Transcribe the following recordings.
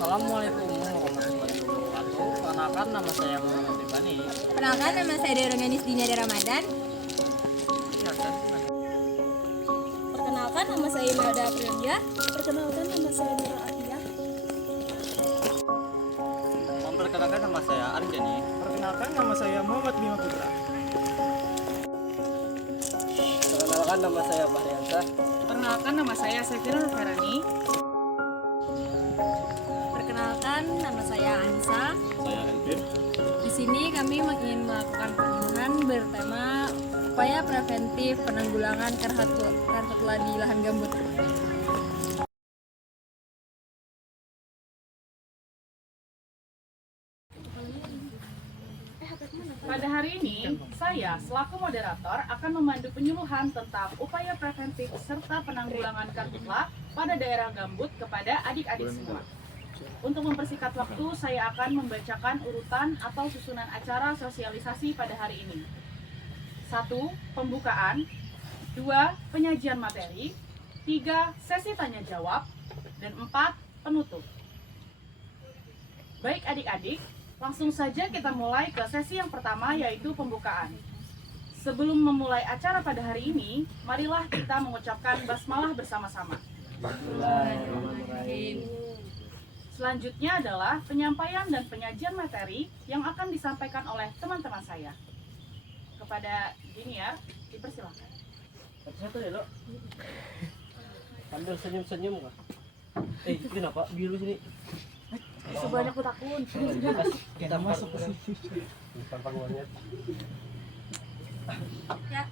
Assalamualaikum warahmatullahi wabarakatuh. Perkenalkan nama saya Muhammad Ibani. Perkenalkan, nama saya Deroganis Dini Ade Ramadan. Perkenalkan, nama saya Imelda Aprilia. Perkenalkan, nama saya Nura Atiyah. Memperkenalkan nama saya Arjani. Perkenalkan, nama saya Muhammad Bima Putra. Perkenalkan nama saya Bahriansyah. Perkenalkan, nama saya Sefira Farani. Perkenalkan, nama saya Anissa. Saya Elvin. Di sini kami ingin melakukan penyuluhan bertema upaya preventif penanggulangan karhutla di lahan gambut. Pada hari ini, saya selaku moderator akan memandu penyuluhan tentang upaya preventif serta penanggulangan karhutla pada daerah gambut kepada adik-adik semua. Untuk mempersingkat waktu, saya akan membacakan urutan atau susunan acara sosialisasi pada hari ini. 1. Pembukaan. 2. Penyajian materi. 3. Sesi tanya jawab. Dan 4. Penutup. Baik adik-adik, langsung saja kita mulai ke sesi yang pertama, yaitu pembukaan. Sebelum memulai acara pada hari ini, marilah kita mengucapkan basmalah bersama-sama. Selanjutnya adalah penyampaian dan penyajian materi yang akan disampaikan oleh teman-teman saya. Kepada Junior, dipersilakan. Satu deh lo. Sambil senyum-senyum kah? Kenapa biru sini? Sebanyak kutakun. Kita masuk ke sini. Ya,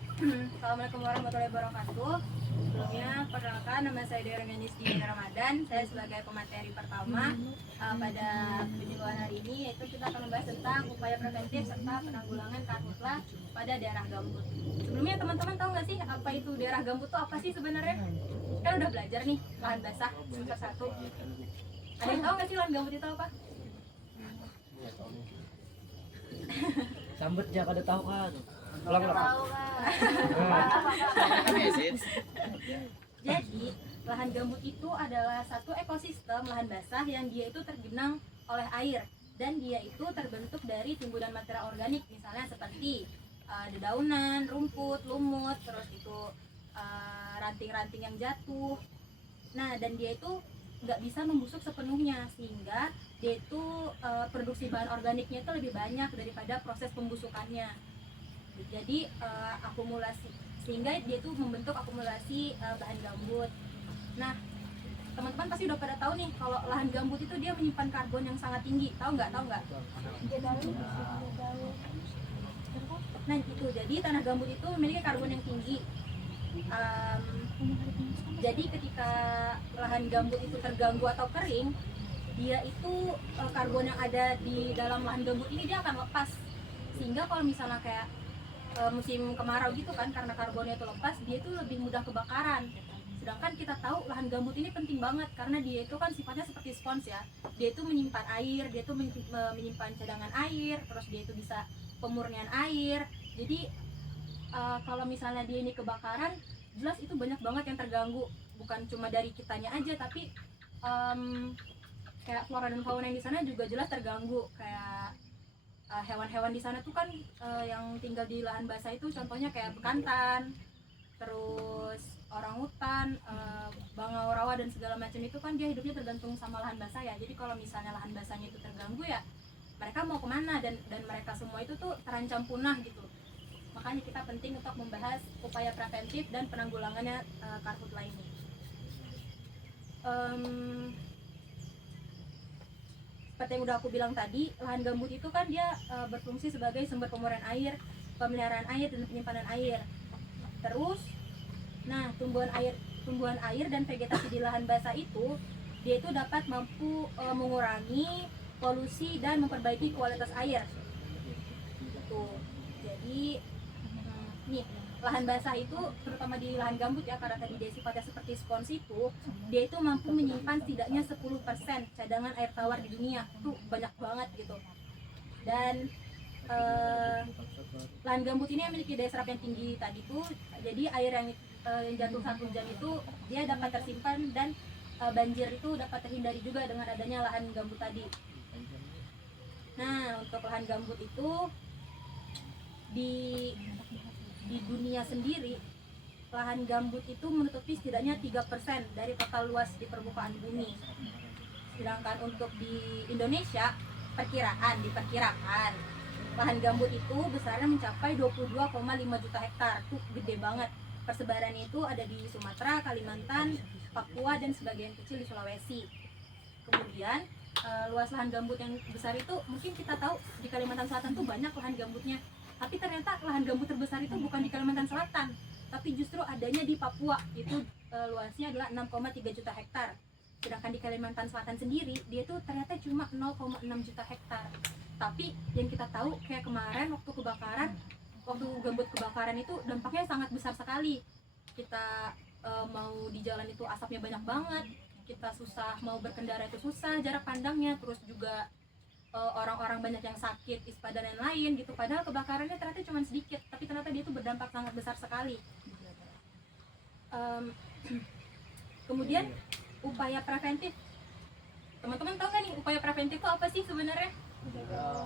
Assalamualaikum warahmatullahi wabarakatuh. Sebelumnya, perkenalkan, nama saya Deroganis Dini Ramadan. Saya sebagai pemateri pertama pada penyuluhan hari ini, yaitu kita akan membahas tentang upaya preventif serta penanggulangan karhutla pada daerah gambut. Sebelumnya teman-teman tahu nggak sih apa itu daerah gambut itu apa sih sebenarnya? Kan udah belajar nih lahan basah semester 1. Ada yang tahu nggak sih lahan gambut itu apa? Sambet jangan ada tahu kan? Ulang. Jadi, lahan gambut itu adalah satu ekosistem lahan basah yang dia itu tergenang oleh air, dan dia itu terbentuk dari timbunan material organik, misalnya seperti dedaunan, rumput, lumut, terus itu ranting-ranting yang jatuh. Nah, dan dia itu nggak bisa membusuk sepenuhnya, sehingga dia itu produksi bahan organiknya itu lebih banyak daripada proses pembusukannya. Jadi akumulasi, sehingga dia itu membentuk akumulasi bahan gambut. Nah, teman-teman pasti udah pada tahu nih kalau lahan gambut itu dia menyimpan karbon yang sangat tinggi. Tahu nggak? Nah, itu jadi tanah gambut itu memiliki karbon yang tinggi. Jadi ketika lahan gambut itu terganggu atau kering, dia itu karbon yang ada di dalam lahan gambut ini dia akan lepas, sehingga kalau misalnya kayak musim kemarau gitu kan, karena karbonnya itu lepas, dia itu lebih mudah kebakaran. Sedangkan kita tahu lahan gambut ini penting banget karena dia itu kan sifatnya seperti spons ya. Dia itu menyimpan air, dia itu menyimpan cadangan air, terus dia itu bisa pemurnian air. Jadi kalau misalnya dia ini kebakaran, jelas itu banyak banget yang terganggu, bukan cuma dari kitanya aja, tapi kayak flora dan fauna yang di sana juga jelas terganggu. Kayak hewan-hewan di sana tuh kan yang tinggal di lahan basah itu, contohnya kayak bekantan, terus orangutan, bangau rawa dan segala macam itu kan dia hidupnya tergantung sama lahan basah ya. Jadi kalau misalnya lahan basahnya itu terganggu ya, mereka mau kemana, dan mereka semua itu tuh terancam punah gitu. Makanya kita penting untuk membahas upaya preventif dan penanggulangannya karhutla ini. Seperti yang udah aku bilang tadi, lahan gambut itu kan dia berfungsi sebagai sumber pemurnian air, pemeliharaan air, dan penyimpanan air. Terus, nah tumbuhan air dan vegetasi di lahan basah itu, dia itu dapat mampu mengurangi polusi dan memperbaiki kualitas air. Tuh, jadi nih lahan basah itu, terutama di lahan gambut ya, karena tadi dia sifatnya seperti spons itu, dia itu mampu menyimpan setidaknya 10% cadangan air tawar di dunia. Itu banyak banget gitu. Dan lahan gambut ini memiliki daya serap yang tinggi tadi tuh, jadi air yang jatuh 1 hujan itu dia dapat tersimpan dan banjir itu dapat terhindari juga dengan adanya lahan gambut tadi. Nah, untuk lahan gambut itu di dunia sendiri, lahan gambut itu menutupi setidaknya 3% dari total luas di permukaan bumi. Sedangkan untuk di Indonesia, diperkirakan lahan gambut itu besarnya mencapai 22,5 juta hektar. Itu gede banget. Persebarannya itu ada di Sumatera, Kalimantan, Papua, dan sebagian kecil di Sulawesi. Kemudian luas lahan gambut yang besar itu mungkin kita tahu di Kalimantan Selatan tuh banyak lahan gambutnya, tapi ternyata lahan gambut terbesar itu bukan di Kalimantan Selatan, tapi justru adanya di Papua. Itu luasnya adalah 6,3 juta hektar. Sedangkan di Kalimantan Selatan sendiri dia tuh ternyata cuma 0,6 juta hektar. Tapi yang kita tahu kayak kemarin waktu gambut kebakaran itu dampaknya sangat besar sekali. Kita mau di jalan itu asapnya banyak banget, kita susah mau berkendara itu susah, jarak pandangnya, terus juga orang-orang banyak yang sakit, ispa dan lain-lain gitu. Padahal kebakarannya ternyata cuma sedikit, tapi ternyata dia itu berdampak sangat besar sekali. Kemudian upaya preventif, teman-teman tahu nggak nih upaya preventif itu apa sih sebenarnya?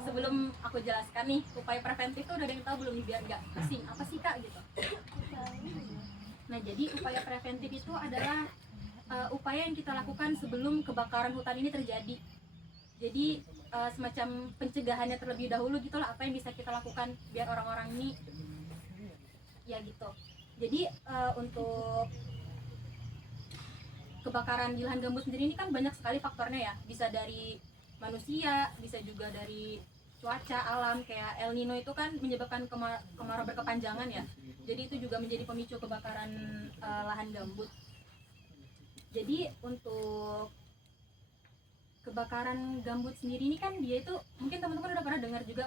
Sebelum aku jelaskan nih, upaya preventif itu udah ada yang tahu belum nih, biar nggak pusing, apa sih kak gitu. Nah, jadi upaya preventif itu adalah upaya yang kita lakukan sebelum kebakaran hutan ini terjadi. Jadi semacam pencegahannya terlebih dahulu gitulah, apa yang bisa kita lakukan biar orang-orang ini ya gitu. Jadi untuk kebakaran di lahan gambut sendiri ini kan banyak sekali faktornya ya, bisa dari manusia, bisa juga dari cuaca alam, kayak El Nino itu kan menyebabkan kemarau berkepanjangan ya, jadi itu juga menjadi pemicu kebakaran lahan gambut. Jadi untuk kebakaran gambut sendiri ini kan dia itu mungkin teman-teman udah pernah dengar juga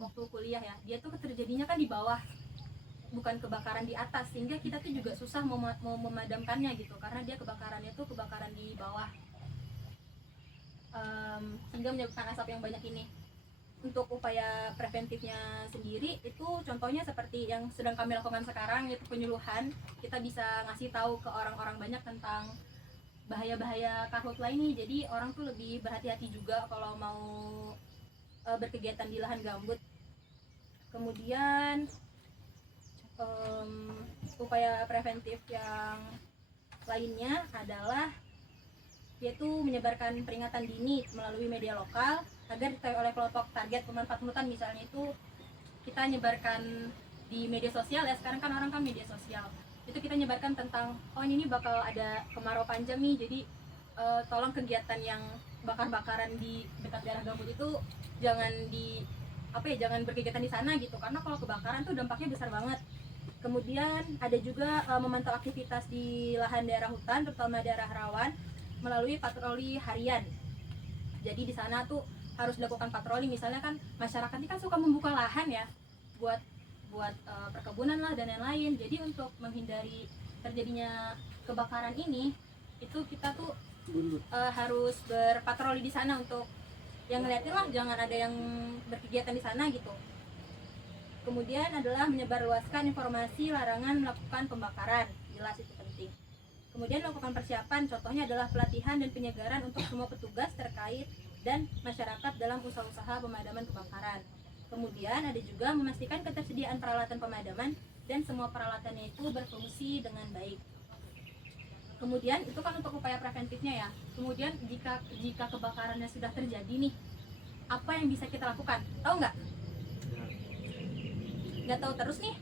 waktu kuliah ya, dia tuh terjadinya kan di bawah, bukan kebakaran di atas, sehingga kita tuh juga susah mau memadamkannya gitu, karena dia kebakarannya tuh kebakaran di bawah, sehingga menyebabkan asap yang banyak ini. Untuk upaya preventifnya sendiri itu contohnya seperti yang sedang kami lakukan sekarang, yaitu penyuluhan. Kita bisa ngasih tahu ke orang-orang banyak tentang bahaya-bahaya karhutla ini, jadi orang tuh lebih berhati-hati juga kalau mau berkegiatan di lahan gambut. Kemudian upaya preventif yang lainnya adalah yaitu menyebarkan peringatan dini melalui media lokal agar diketahui oleh kelompok target pemanfaat hutan. Misalnya itu kita nyebarkan di media sosial ya, sekarang kan orang kan media sosial, itu kita nyebarkan tentang ini bakal ada kemarau panjang nih, jadi tolong kegiatan yang bakar-bakaran di dekat daerah gambut itu jangan berkegiatan di sana gitu, karena kalau kebakaran tuh dampaknya besar banget. Kemudian ada juga memantau aktivitas di lahan daerah hutan, terutama daerah rawan, melalui patroli harian. Jadi di sana tuh harus dilakukan patroli, misalnya kan masyarakat ini kan suka membuka lahan ya buat perkebunan lah dan lain-lain. Jadi untuk menghindari terjadinya kebakaran ini, itu kita tuh harus berpatroli di sana untuk yang ngeliatin lah, jangan ada yang berkegiatan di sana gitu. Kemudian adalah menyebarluaskan informasi larangan melakukan pembakaran, jelas itu penting. Kemudian melakukan persiapan, contohnya adalah pelatihan dan penyegaran untuk semua petugas terkait dan masyarakat dalam usaha-usaha pemadaman kebakaran. Kemudian ada juga memastikan ketersediaan peralatan pemadaman dan semua peralatannya itu berfungsi dengan baik. Kemudian itu kan untuk upaya preventifnya ya. Kemudian jika kebakarannya sudah terjadi nih, apa yang bisa kita lakukan? Tahu nggak? Nggak tahu terus nih.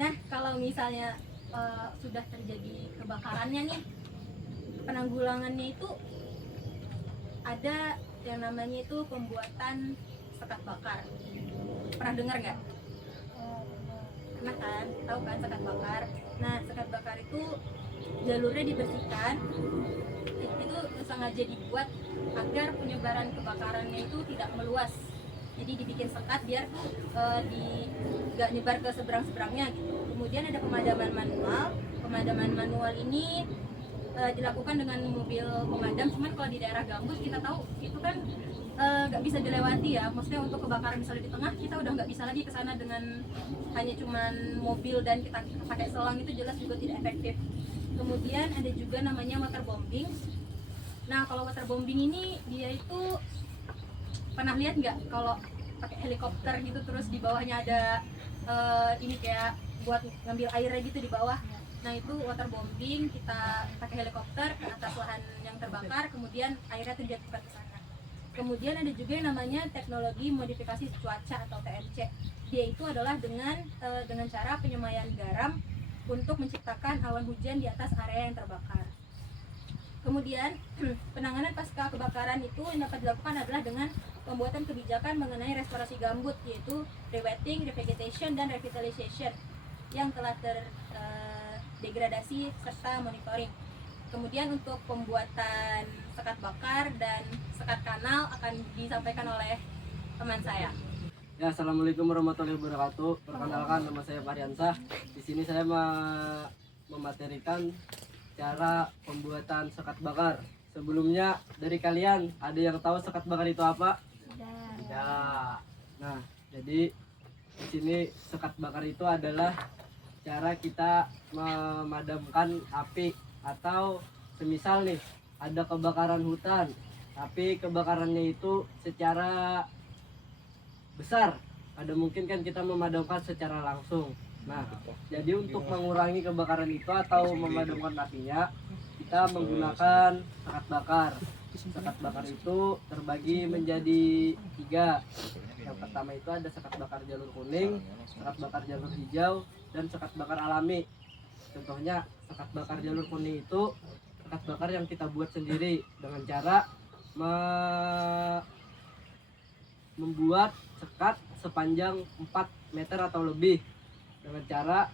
Nah, kalau misalnya sudah terjadi kebakarannya nih, penanggulangannya itu ada yang namanya itu pembuatan sekat bakar. Pernah dengar nggak? Pernah kan? Tahu kan sekat bakar? Nah, sekat bakar itu jalurnya dibersihkan, itu sengaja dibuat agar penyebaran kebakarannya itu tidak meluas. Jadi dibikin sekat biar nggak nyebar ke seberang-seberangnya gitu. Kemudian ada pemadaman manual. Pemadaman manual ini dilakukan dengan mobil pemadam, cuman kalau di daerah gambut kita tahu itu kan nggak bisa dilewati ya. Maksudnya untuk kebakaran misalnya di tengah, kita udah nggak bisa lagi ke sana dengan hanya cuman mobil dan kita pakai selang, itu jelas juga tidak efektif. Kemudian ada juga namanya waterbombing. Nah, kalau waterbombing ini dia itu pernah lihat nggak kalau pakai helikopter gitu terus di bawahnya ada ini kayak buat ngambil airnya gitu di bawah. Nah, itu waterbombing, kita pakai helikopter ke atas lahan yang terbakar, kemudian airnya tuh dijatuhkan ke sana. Kemudian ada juga yang namanya teknologi modifikasi cuaca atau TMC. Dia itu adalah dengan cara penyemayan garam untuk menciptakan awan hujan di atas area yang terbakar. Kemudian penanganan pasca kebakaran itu yang dapat dilakukan adalah dengan pembuatan kebijakan mengenai restorasi gambut, yaitu rewetting, revegetation, dan revitalization yang telah terdegradasi serta monitoring. Kemudian untuk pembuatan sekat bakar dan sekat kanal akan disampaikan oleh teman saya. Ya, assalamualaikum warahmatullahi wabarakatuh. Perkenalkan, nama saya Fahriansah. Di sini saya mematerikan cara pembuatan sekat bakar. Sebelumnya dari kalian ada yang tahu sekat bakar itu apa? Tidak. Nah, jadi di sini sekat bakar itu adalah cara kita memadamkan api, atau semisal nih ada kebakaran hutan, tapi kebakarannya itu secara besar, ada mungkin kan kita memadamkan secara langsung. Nah, jadi untuk mengurangi kebakaran itu atau memadamkan apinya, kita menggunakan sekat bakar. Sekat bakar itu terbagi menjadi 3. Yang pertama itu ada sekat bakar jalur kuning, sekat bakar jalur hijau, dan sekat bakar alami. Contohnya sekat bakar jalur kuning itu sekat bakar yang kita buat sendiri dengan cara membuat sekat sepanjang 4 meter atau lebih, dengan cara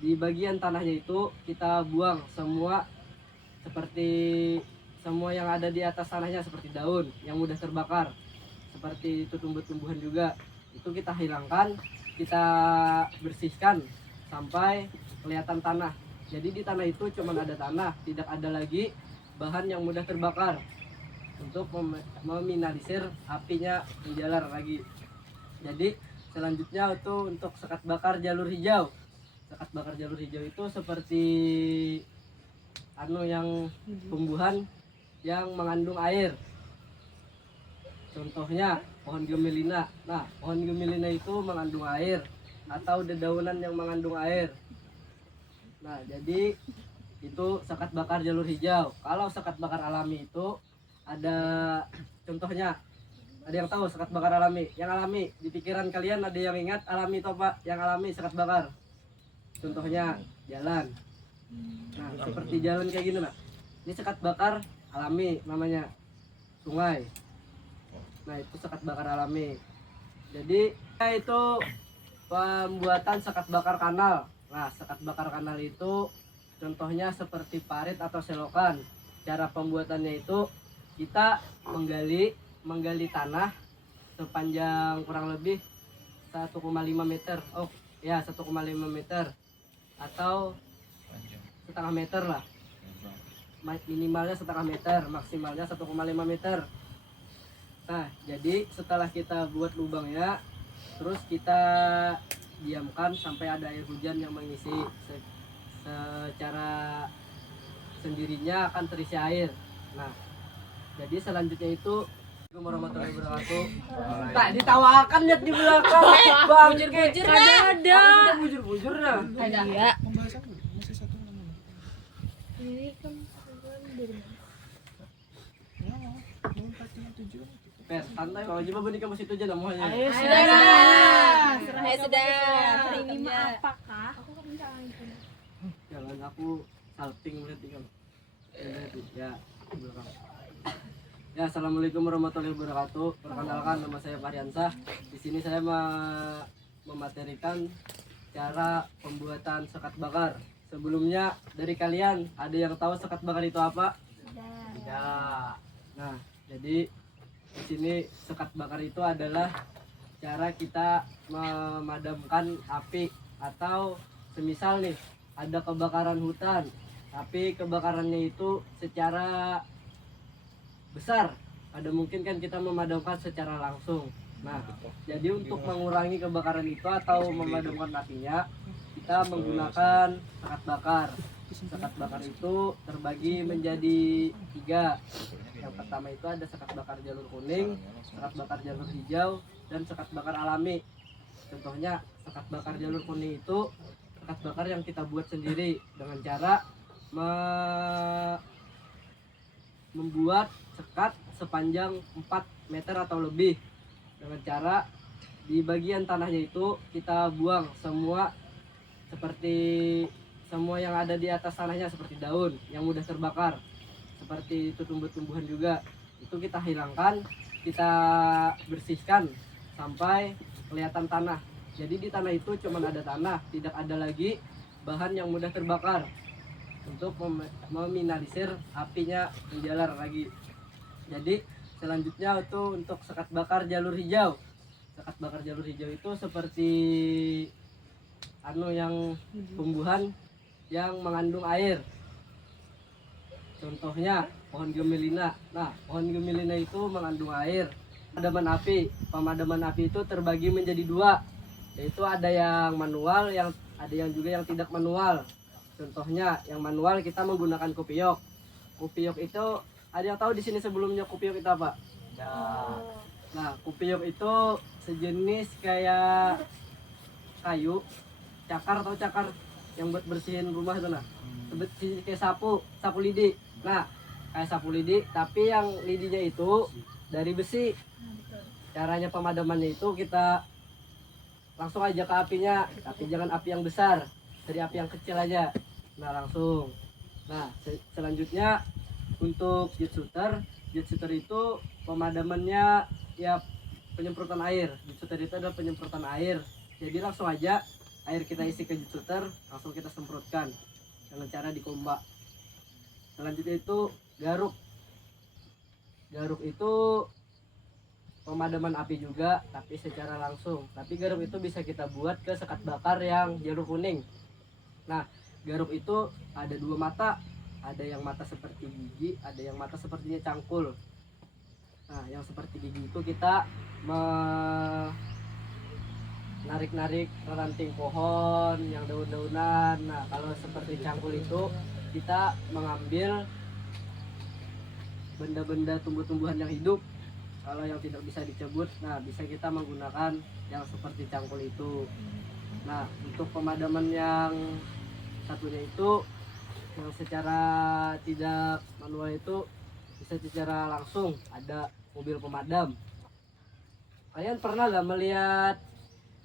di bagian tanahnya itu kita buang semua yang ada di atas tanahnya, seperti daun yang mudah terbakar, seperti itu tumbuh-tumbuhan juga, itu kita hilangkan, kita bersihkan sampai kelihatan tanah. Jadi di tanah itu cuma ada tanah, tidak ada lagi bahan yang mudah terbakar, untuk meminimalisir apinya menjalar lagi. Jadi selanjutnya itu untuk sekat bakar jalur hijau. Sekat bakar jalur hijau itu seperti yang tumbuhan yang mengandung air. Contohnya pohon gemelina. Nah, pohon gemelina itu mengandung air, atau dedaunan yang mengandung air. Nah, jadi itu sekat bakar jalur hijau. Kalau sekat bakar alami itu ada contohnya, ada yang tahu sekat bakar alami? Yang alami di pikiran kalian ada yang ingat alami itu apa? Yang alami sekat bakar, contohnya jalan. Nah, seperti jalan kayak gini lah, ini sekat bakar alami namanya, sungai. Nah, itu sekat bakar alami. Jadi itu pembuatan sekat bakar kanal. Nah, sekat bakar kanal itu contohnya seperti parit atau selokan. Cara pembuatannya itu kita menggali tanah sepanjang kurang lebih 1,5 meter. Oh ya, 1,5 meter atau setengah meter lah. Minimalnya setengah meter, maksimalnya 1,5 meter. Nah, jadi setelah kita buat lubangnya, terus kita diamkan sampai ada air hujan yang mengisi. Secara sendirinya akan terisi air. Nah, jadi selanjutnya itu warahmatullahi wabarakatuh. Tak ditawakan, lihat di belakang. Bujur-bujur ada. Bujur-bujur nah. Ada. Iya. Masih satu nama. Ini kan Mau 47. Per, santai kalau coba bani kamu situ aja namanya. Ayo sudah. Ini mah apakah? Aku kepencang itu. Jangan aku salting melihat di kamu. Ya, di belakang. Ya, assalamualaikum warahmatullahi wabarakatuh. Perkenalkan, nama saya Fahriansah. Di sini saya mematerikan cara pembuatan sekat bakar. Sebelumnya dari kalian ada yang tahu sekat bakar itu apa? Tidak. Nah, jadi di sini sekat bakar itu adalah cara kita memadamkan api, atau semisal nih ada kebakaran hutan, tapi kebakarannya itu secara besar, ada mungkin kan kita memadamkan secara langsung. Nah, jadi untuk mengurangi kebakaran itu atau memadamkan apinya, kita menggunakan sekat bakar. sekat bakar itu terbagi menjadi 3. Yang pertama itu ada sekat bakar jalur kuning, sekat bakar jalur hijau, dan sekat bakar alami. Contohnya sekat bakar jalur kuning itu sekat bakar yang kita buat sendiri dengan cara membuat sekat sepanjang 4 meter atau lebih, dengan cara di bagian tanahnya itu kita buang semua yang ada di atas tanahnya, seperti daun yang mudah terbakar, seperti itu tumbuh-tumbuhan juga, itu kita hilangkan, kita bersihkan sampai kelihatan tanah. Jadi di tanah itu cuma ada tanah, tidak ada lagi bahan yang mudah terbakar untuk meminimalisir apinya menjalar lagi. Jadi selanjutnya itu untuk sekat bakar jalur hijau. Sekat bakar jalur hijau itu seperti yang tumbuhan yang mengandung air. Contohnya pohon gemelina. Nah, pohon gemelina itu mengandung air. Pemadaman api itu terbagi menjadi 2, yaitu ada yang manual, ada yang juga yang tidak manual. Contohnya yang manual kita menggunakan kopiok. Kopiok itu ada yang tahu di sini sebelumnya kopiok itu apa? Nah, kopiok itu sejenis kayak kayu, cakar yang buat bersihin rumah itu, nah. Seperti kayak sapu lidi. Nah, kayak sapu lidi, tapi yang lidinya itu dari besi. Caranya pemadamannya itu kita langsung aja ke apinya, tapi jangan api yang besar, dari api yang kecil aja. Nah, langsung. Nah, selanjutnya untuk jet shooter itu pemadamannya ya penyemprotan air. Jet shooter itu adalah penyemprotan air. Jadi langsung aja air kita isi ke jet shooter, langsung kita semprotkan dengan cara dikombak. Selanjutnya itu garuk. Garuk itu pemadaman api juga, tapi secara langsung. Tapi garuk itu bisa kita buat ke sekat bakar yang jalur kuning. Nah, garuk itu ada 2 mata, ada yang mata seperti gigi, ada yang mata sepertinya cangkul. Nah, yang seperti gigi itu kita narik-narik ranting pohon yang daun-daunan. Nah, kalau seperti cangkul itu kita mengambil benda-benda tumbuh-tumbuhan yang hidup. Kalau yang tidak bisa dicabut, nah bisa kita menggunakan yang seperti cangkul itu. Nah, untuk pemadaman yang satunya itu yang secara tidak manual itu bisa secara langsung, ada mobil pemadam. Kalian pernah gak melihat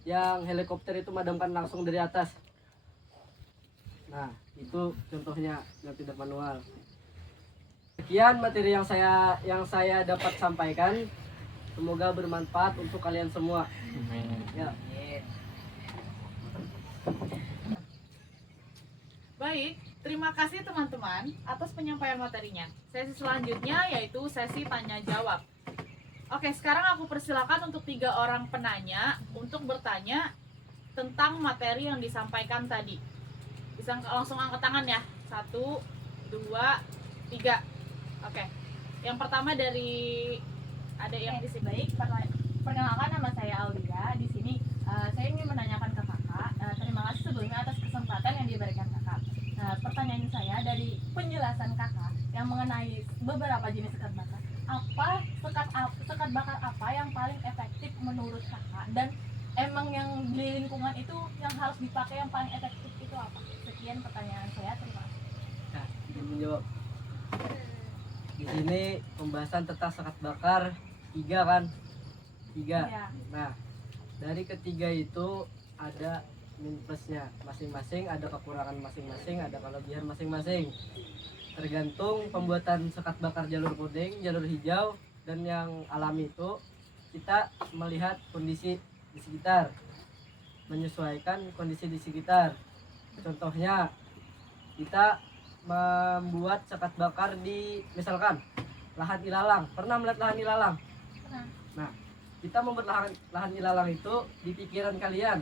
yang helikopter itu madamkan langsung dari atas? Nah, itu contohnya yang tidak manual. Sekian materi yang saya dapat sampaikan. Semoga bermanfaat untuk kalian semua. Ya. Baik, terima kasih teman-teman atas penyampaian materinya. Sesi selanjutnya yaitu sesi tanya jawab. Oke, sekarang aku persilakan untuk 3 orang penanya untuk bertanya tentang materi yang disampaikan tadi. Bisa langsung angkat tangan ya. 1, 2, 3. Oke. Yang pertama dari ada yang di sini. Baik, perkenalkan nama saya Aulia. Di sini saya ingin menanyakan ke kakak. Terima kasih sebelumnya atas kesempatan yang diberikan kakak. Nah, pertanyaan saya dari penjelasan kakak yang mengenai beberapa jenis sekat bakar. Sekat bakar apa yang paling efektif menurut kakak? Dan emang yang di lingkungan itu yang harus dipakai yang paling efektif itu apa? Sekian pertanyaan saya. Terima kasih. Nah, izin menjawab. Di sini pembahasan tentang sekat bakar 3 kan? 3. Ya. Nah, dari ketiga itu ada min plusnya masing-masing, ada kekurangan masing-masing, ada kelebihan masing-masing. Tergantung pembuatan sekat bakar jalur kuning, jalur hijau, dan yang alami itu kita melihat kondisi di sekitar, menyesuaikan kondisi di sekitar. Contohnya kita membuat sekat bakar di misalkan lahan ilalang. Pernah melihat lahan ilalang? Pernah. Nah, kita membuat lahan ilalang itu di pikiran kalian.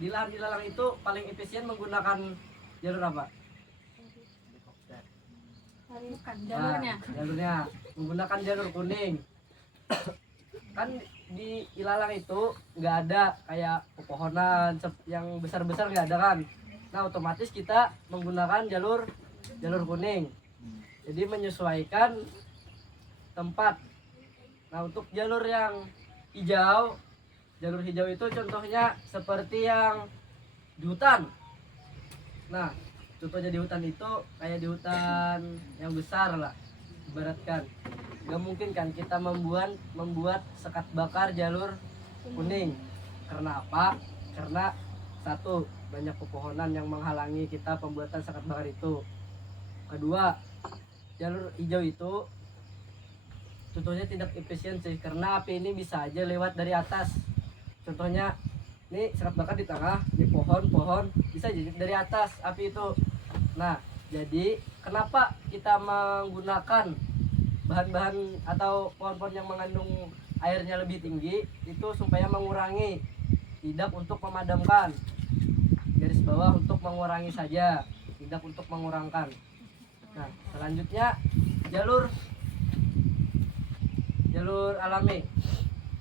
Di lahan ilalang itu paling efisien menggunakan jalur apa? Bukan jalurnya. Nah, jalurnya menggunakan jalur kuning. Kan di ilalang itu nggak ada kayak pepohonan yang besar-besar, nggak ada kan. Nah, otomatis kita menggunakan jalur kuning. Jadi menyesuaikan tempat. Nah, untuk jalur hijau itu contohnya seperti yang di hutan. Nah, contohnya di hutan itu kayak di hutan yang besar lah, ibaratkan. Gak mungkin kan kita membuat sekat bakar jalur kuning. Karena apa? Karena satu, banyak pepohonan yang menghalangi kita pembuatan sekat bakar itu. Kedua, jalur hijau itu contohnya tidak efisiensi karena api ini bisa aja lewat dari atas. Contohnya ini sekat bakar di tengah, di pohon bisa jadi dari atas api itu. Nah, jadi kenapa kita menggunakan bahan-bahan atau pohon-pohon yang mengandung airnya lebih tinggi itu supaya mengurangi, tidak untuk memadamkan. Garis bawah untuk mengurangi saja, tidak untuk mengurangkan. Nah, selanjutnya jalur alami,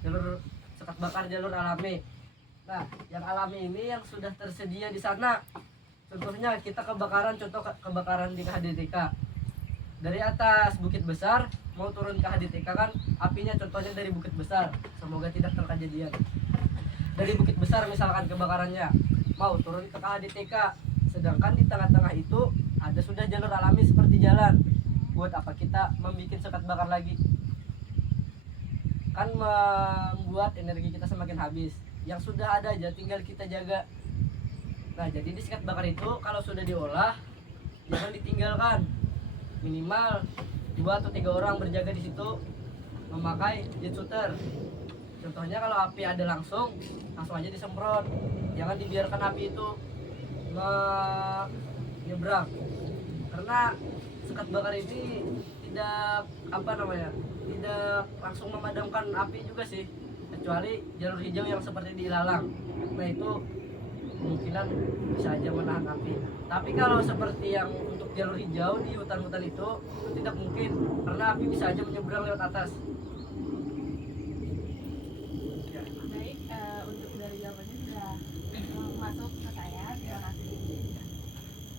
jalur sekat bakar jalur alami. Nah, yang alami ini yang sudah tersedia di sana. Contohnya kita kebakaran, contoh kebakaran di KHDTK. Dari atas Bukit Besar mau turun ke KHDTK kan apinya contohnya dari Bukit Besar. Semoga tidak terkejadian. Dari Bukit Besar misalkan kebakarannya mau turun ke KHDTK, sedangkan di tengah-tengah itu ada sudah jalur alami seperti jalan. Buat apa kita membuat sekat bakar lagi? Kan membuat energi kita semakin habis. Yang sudah ada aja tinggal kita jaga. Nah, jadi di sekat bakar itu kalau sudah diolah jangan ditinggalkan. Minimal 2 atau 3 orang berjaga di situ memakai jet shooter. Contohnya kalau api ada langsung aja disemprot. Jangan dibiarkan api itu menyeberang. Karena sekat bakar ini tidak tidak langsung memadamkan api juga sih, kecuali jalur hijau yang seperti di Ilalang. Nah, itu kemungkinan bisa aja menahan api. Tapi kalau seperti yang untuk jalur hijau di hutan-hutan itu tidak mungkin, karena api bisa aja menyeberang lewat atas. Baik, untuk dari jawabannya sudah masuk ke saya. Terima kasih.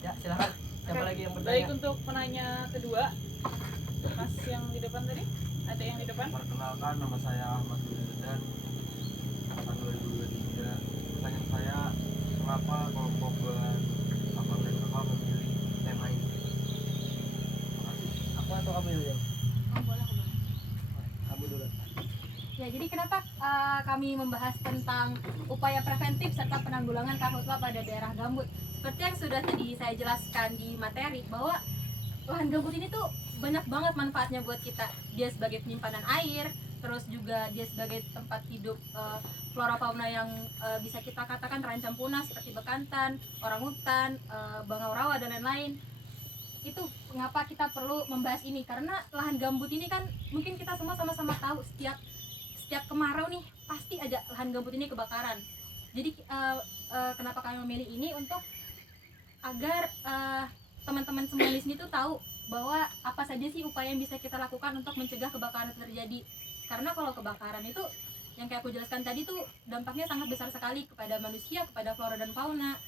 Ya, silakan. Siapa lagi yang bertanya? Baik, untuk penanya kedua, Mas yang di depan tadi, ada yang di depan? Perkenalkan, nama saya Ahmad Wildan, tahun 2023. Pertanyaan saya, kenapa kelompok bulan Abang dan Kakak memilih tema ini? Terima kasih. Aku atau kamu yang Boleh. Kamu dulu. Ya, jadi kenapa kami membahas tentang upaya preventif serta penanggulangan karhutla pada daerah gambut? Seperti yang sudah tadi saya jelaskan di materi, bahwa lahan gambut ini tuh banyak banget manfaatnya buat kita. Dia sebagai penyimpanan air, terus juga dia sebagai tempat hidup flora fauna yang bisa kita katakan terancam punah seperti bekantan, orangutan, bangau rawa dan lain-lain. Itu mengapa kita perlu membahas ini, karena lahan gambut ini kan mungkin kita semua sama-sama tahu setiap kemarau nih pasti aja lahan gambut ini kebakaran. Jadi kenapa kami memilih ini, untuk agar teman-teman semua di sini tuh tahu bahwa apa saja sih upaya yang bisa kita lakukan untuk mencegah kebakaran terjadi. Karena kalau kebakaran itu yang kayak aku jelaskan tadi tuh dampaknya sangat besar sekali kepada manusia, kepada flora dan fauna,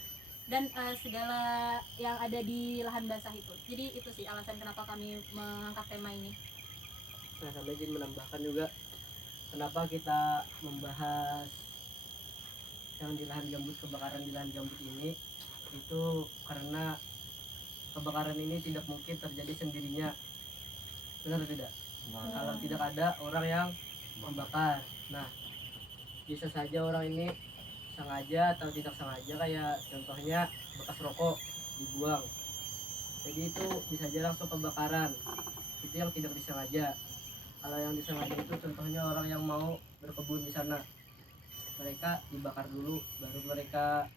dan segala yang ada di lahan basah itu. Jadi itu sih alasan kenapa kami mengangkat tema ini. Nah, saya izin menambahkan juga kenapa kita membahas yang di lahan gambut, kebakaran di lahan gambut ini, itu karena kebakaran ini tidak mungkin terjadi sendirinya. Benar tidak? Kalau tidak ada orang yang membakar. Nah, bisa saja orang ini sengaja atau tidak sengaja, kayak contohnya bekas rokok dibuang. Jadi itu bisa aja langsung kebakaran. Itu yang tidak disengaja. Kalau yang disengaja itu contohnya orang yang mau berkebun di sana. Mereka dibakar dulu, baru mereka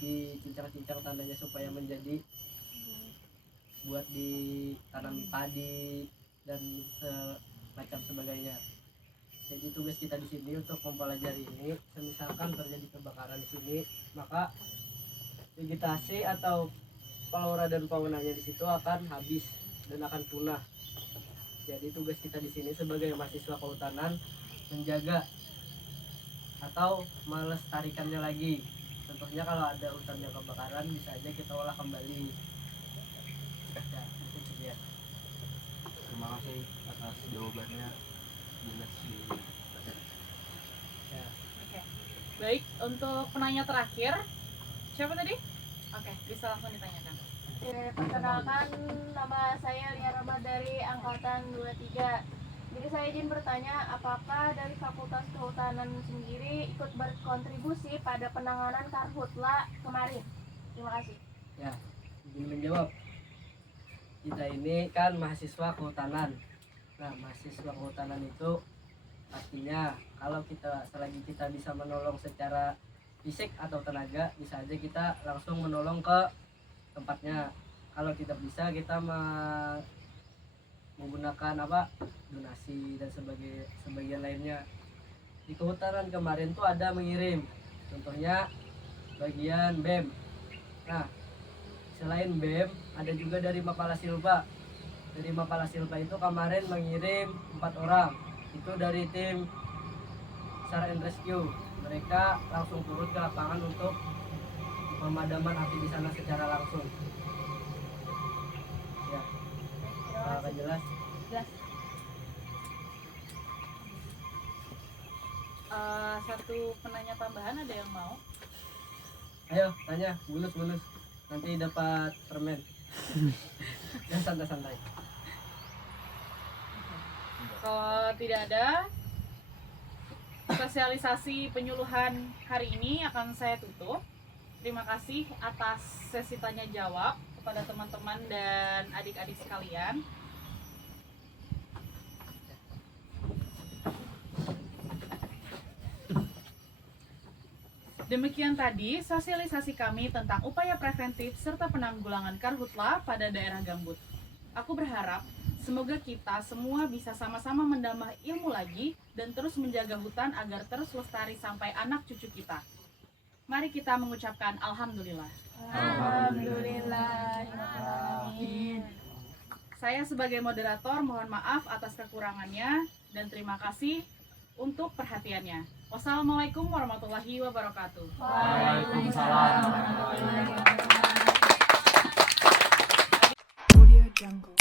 dicincang-cincang tandanya supaya menjadi buat ditanami padi dan semacam sebagainya. Jadi tugas kita di sini untuk mempelajari ini. Misalkan terjadi kebakaran di sini, maka vegetasi atau flora dan faunanya di situ akan habis dan akan punah. Jadi tugas kita di sini sebagai mahasiswa kehutanan menjaga atau melestarikannya lagi. Contohnya kalau ada hutan yang kebakaran bisa aja kita olah kembali. Ya, itu dia. Terima kasih atas jawabannya, jelas di Ya. Oke. Baik, untuk penanya terakhir, siapa tadi? Oke, bisa langsung ditanyakan. Perkenalkan, nama saya Lia Rama dari Angkatan 23. Jadi saya izin bertanya, apakah dari Fakultas Kehutanan sendiri ikut berkontribusi pada penanganan karhutla kemarin? Terima kasih. Ya, izin menjawab. Kita ini kan mahasiswa kehutanan. Nah, mahasiswa kehutanan itu pastinya kalau selagi kita bisa menolong secara fisik atau tenaga, bisa aja kita langsung menolong ke tempatnya. Kalau tidak bisa, kita menggunakan donasi dan sebagian lainnya. Di kehutanan kemarin tuh ada mengirim, contohnya bagian BEM. Nah, selain BEM ada juga dari Mapala Silva. Dari Mapala Silva itu kemarin mengirim 4 orang, itu dari tim SAR and Rescue. Mereka langsung turun ke lapangan untuk pemadaman api di sana secara langsung. Ya, apakah jelas? Jelas. Satu penanya tambahan, ada yang mau? Ayo tanya, bulus nanti dapat permen. Dan santai-santai. Kalau tidak ada, sosialisasi penyuluhan hari ini akan saya tutup. Terima kasih atas sesi tanya jawab kepada teman-teman dan adik-adik sekalian. Demikian tadi sosialisasi kami tentang upaya preventif serta penanggulangan karhutla pada daerah gambut. Aku berharap semoga kita semua bisa sama-sama menambah ilmu lagi dan terus menjaga hutan agar terus lestari sampai anak cucu kita. Mari kita mengucapkan Alhamdulillah. Alhamdulillah. Saya sebagai moderator mohon maaf atas kekurangannya dan terima kasih untuk perhatiannya. Wassalamualaikum warahmatullahi wabarakatuh. Waalaikumsalam warahmatullahi wabarakatuh. Audio Jungle.